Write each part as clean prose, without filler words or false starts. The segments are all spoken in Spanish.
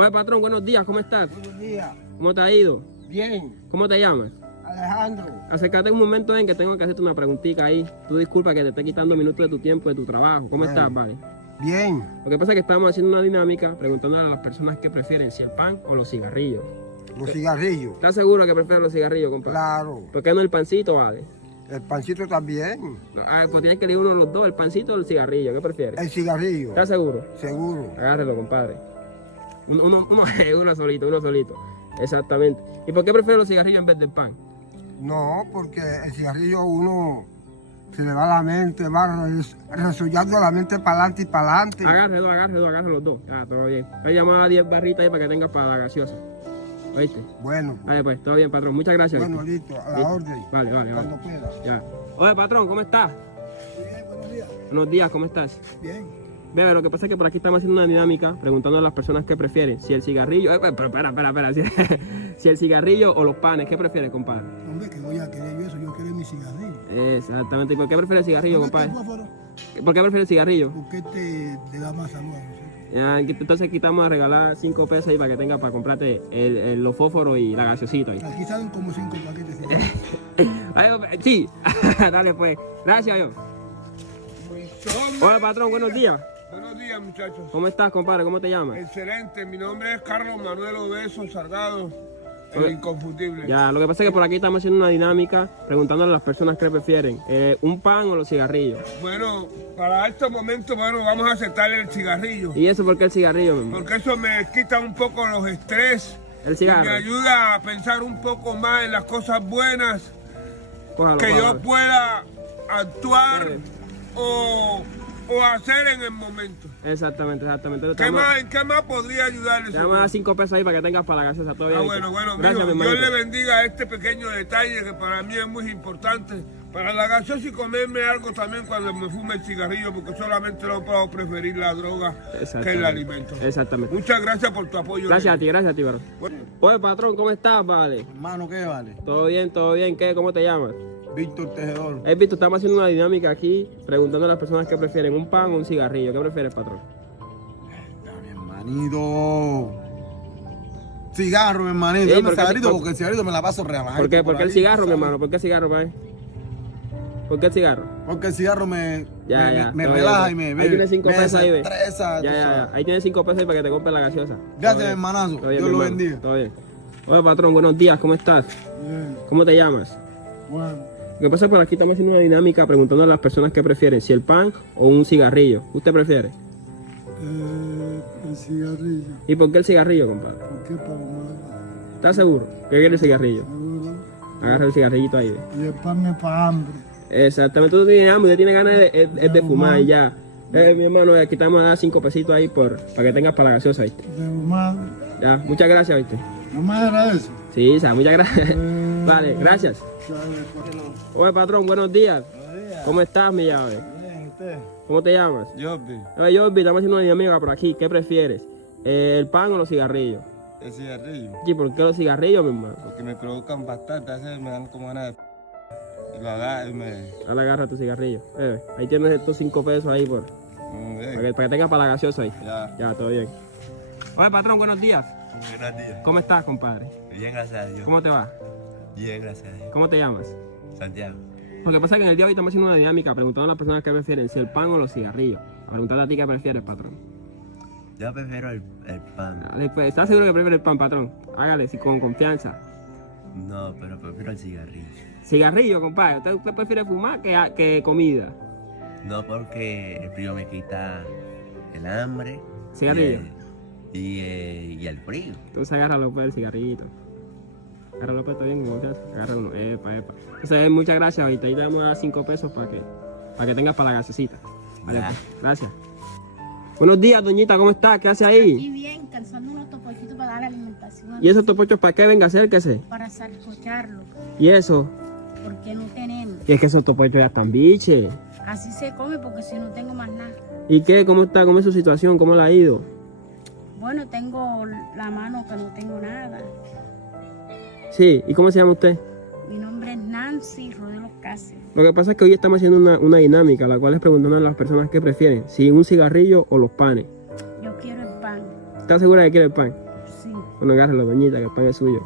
Oye, patrón, buenos días, ¿cómo estás? Buenos días. ¿Cómo te ha ido? Bien. ¿Cómo te llamas? Alejandro. Acércate un momento en que tengo que hacerte una preguntita ahí. Tú disculpa que te esté quitando minutos de tu tiempo, de tu trabajo. ¿Cómo Bueno. estás, vale? Bien. Lo que pasa es que estamos haciendo una dinámica preguntando a las personas que prefieren, si el pan o los cigarrillos. Los cigarrillos. ¿Estás seguro que prefieres los cigarrillos, compadre? Claro. ¿Por qué no el pancito, vale? El pancito también. Pues tienes que elegir uno de los dos, el pancito o el cigarrillo. ¿Qué prefieres? El cigarrillo. ¿Estás seguro? Seguro. Agárrelo, compadre. Uno solito. Exactamente. ¿Y por qué prefieres los cigarrillos en vez del pan? No, porque el cigarrillo uno se le va la mente, va resollando la mente para adelante y para adelante. Agarra los dos. Ah, todo bien. Voy a llamar a 10 barritas ahí para que tengas para la gaseosa. ¿Oíste? Bueno, pues. Vale, pues, todo bien, patrón. Muchas gracias. Bueno, ¿viste? listo, a la Listo. orden. Vale. Cuando pueda. Ya. Oye, patrón, ¿cómo estás? Bien, buenos días. Buenos días, ¿cómo estás? Bien. Bebe, lo que pasa es que por aquí estamos haciendo una dinámica preguntando a las personas qué prefieren. Si el cigarrillo... pero espera. Si el cigarrillo o los panes, ¿qué prefieres, compadre? Hombre, que voy a querer yo eso, yo quiero mi cigarrillo. Exactamente. ¿Y por qué prefieres el cigarrillo, ¿Por qué compadre? este fósforo? ¿Por qué prefieres el cigarrillo? Porque te da más salud a nosotros. Ya, entonces aquí estamos a regalar 5 pesos ahí para que tengas para comprarte los fósforos y la gaseosita ahí. Aquí salen como 5 paquetes. Ay, sí, dale pues. Gracias, yo. Hola, patrón, buenos días. Buenos días, muchachos. ¿Cómo estás, compadre? ¿Cómo te llamas? Excelente, mi nombre es Carlos Manuel Obeso Salgado, Oye, el inconfundible. Ya, lo que pasa es que por aquí estamos haciendo una dinámica preguntando a las personas qué prefieren, un pan o los cigarrillos. Bueno, para estos momentos, vamos a aceptar el cigarrillo. ¿Y eso por qué el cigarrillo, mi hermano? Porque eso me quita un poco los estrés. El Y cigarro. me ayuda a pensar un poco más en las cosas buenas Cójalo, que cójalo. yo pueda actuar Bebe. o hacer en el momento. Exactamente. ¿En qué más podría ayudarle? Te vamos a dar 5 pesos ahí para que tengas para la gaseosa. Todo bien. Bueno, Gracias, mi mijo, hermanito. Dios le bendiga este pequeño detalle que para mí es muy importante. Para la gaseosa y comerme algo también cuando me fume el cigarrillo, porque solamente no puedo preferir la droga que el alimento. Exactamente. Muchas gracias por tu apoyo. Gracias a ti, bro. Bueno, Oye, patrón, ¿cómo estás, vale? Hermano, ¿qué vale? Todo bien, ¿qué? ¿Cómo te llamas? Víctor Tejedor. Visto, estamos haciendo una dinámica aquí preguntando a las personas qué prefieren, un pan o un cigarrillo. ¿Qué prefieres, patrón? Mi hermanito. Cigarro, mi hermanito. Ey, Dame ¿por qué- cigarrito por- porque el cigarrito me la paso relajado. ¿Por qué? ¿Por qué el ahí, cigarro, mi ¿sabes? hermano? ¿Por qué el cigarro, pa? ¿Por qué el cigarro? Porque el cigarro me todo relaja bien, y me ahí tienes 5 me pesos ahí, ve. desestresa, Ya. tú sabes. Ahí tienes 5 pesos ahí para que te compres la gaseosa. Gracias, Todo bien. hermanazo. Todo bien, Dios mi lo hermano. bendiga. Todo bien. Oye, patrón, buenos días, ¿cómo estás? Bien. ¿Cómo te llamas? Bueno, Lo que pasa es que por aquí estamos haciendo una dinámica preguntando a las personas qué prefieren, si el pan o un cigarrillo. ¿Usted prefiere? el cigarrillo. ¿Y por qué el cigarrillo, compadre? ¿Por qué para mal? ¿Estás seguro? ¿Qué quiere el cigarrillo? Seguro. Agarra el cigarrillito ahí. Ve. Y el pan es para hambre. Exactamente, tú tienes hambre, usted tiene ganas de fumar y ya. Mi hermano, aquí te vamos a dar 5 pesitos ahí para que tengas para la gaseosa, ¿viste? De fumar. Ya, muchas gracias, ¿viste? No me agradece. Sí, o sea, muchas gracias. Vale, gracias. Oye, patrón, buenos días. ¿Cómo estás, mi llave? Bien, ¿usted? ¿Cómo te llamas? Jordi. Oye, Jordi, estamos haciendo una dinámica por aquí. ¿Qué prefieres? ¿El pan o los cigarrillos? El cigarrillo, Sí, ¿por qué los cigarrillos, mi hermano? porque me provocan bastante, a veces me dan como ganas de... Y lo agarro y me... Dale, agarra tu cigarrillo. Ahí tienes estos 5 pesos ahí para que tengas para la gaseosa ahí. Ya. Ya, todo bien. Oye, patrón, buenos días. Buenos días. ¿Cómo estás, compadre? Bien, gracias a Dios. ¿Cómo te va? Bien, gracias a Dios. ¿Cómo te llamas? Santiago. Lo que pasa es que en el día de hoy estamos haciendo una dinámica preguntando a las personas qué prefieren, si el pan o los cigarrillos. A preguntarte a ti qué prefieres, patrón. Yo prefiero el pan. Dale, pues, ¿estás seguro que prefieres el pan, patrón? Hágale, sí, con confianza. No, pero prefiero el cigarrillo. Cigarrillo, compadre. ¿Usted prefiere fumar que comida? No porque el frío me quita el hambre. Cigarrillo. Y el frío. Entonces agárralo pues el cigarrillito. Agárralo pues, está bien, con confianza. Agarra uno, epa. Entonces, muchas gracias, ahorita ahí te vamos a dar 5 pesos para que tengas para la gasecita. Vale, Ya. pues, gracias. Buenos días, doñita, ¿cómo está? ¿Qué hace Y ahí? bien, calzando unos topochitos para dar alimentación. ¿Y esos topochos para qué? Venga, acérquese. Para salcocharlo, ¿Y eso? porque no tenemos. Y es que esos topochos ya están biches. Así se come porque si no tengo más nada. ¿Y qué? ¿Cómo está? ¿Cómo es su situación? ¿Cómo le ha ido? Bueno, tengo la mano que no tengo nada. Sí, ¿y cómo se llama usted? Mi nombre es Nancy Rodelo Cáceres. Lo que pasa es que hoy estamos haciendo una dinámica, la cual es preguntando a las personas qué prefieren, si un cigarrillo o los panes. Yo quiero el pan. ¿Está segura de que quiere el pan? Bueno, agárralo, doñita, que el pan es suyo.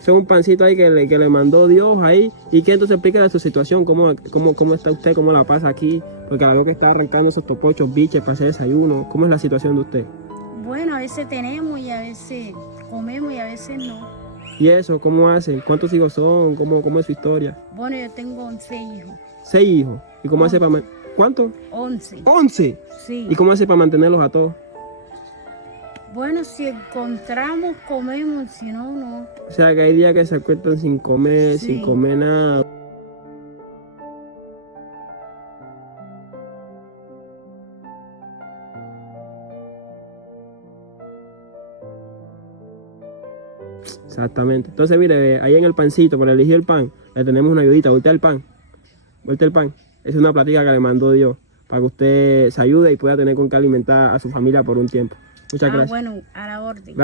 Eso es un pancito ahí que le mandó Dios ahí. ¿Y qué entonces explica de su situación? ¿Cómo está usted? ¿Cómo la pasa aquí? Porque la veo que está arrancando esos topochos, biches para hacer desayuno. ¿Cómo es la situación de usted? Bueno, a veces tenemos y a veces comemos y a veces no. ¿Y eso? ¿Cómo hace? ¿Cuántos hijos son? ¿Cómo es su historia? Bueno, yo tengo 11 hijos. 6 hijos. ¿Y cómo hace para ¿cuántos? 11. 11. Sí. ¿Y cómo hace para mantenerlos a todos? Bueno, si encontramos, comemos, si no, no. O sea que hay días que se acuestan sin comer, Sí. sin comer nada. Exactamente. Entonces, mire, ahí en el pancito, para elegir el pan, le tenemos una ayudita. Voltea el pan. Voltea el pan. Es una platica que le mandó Dios para que usted se ayude y pueda tener con qué alimentar a su familia por un tiempo. Muchas gracias. Bueno, a la orden. Gracias.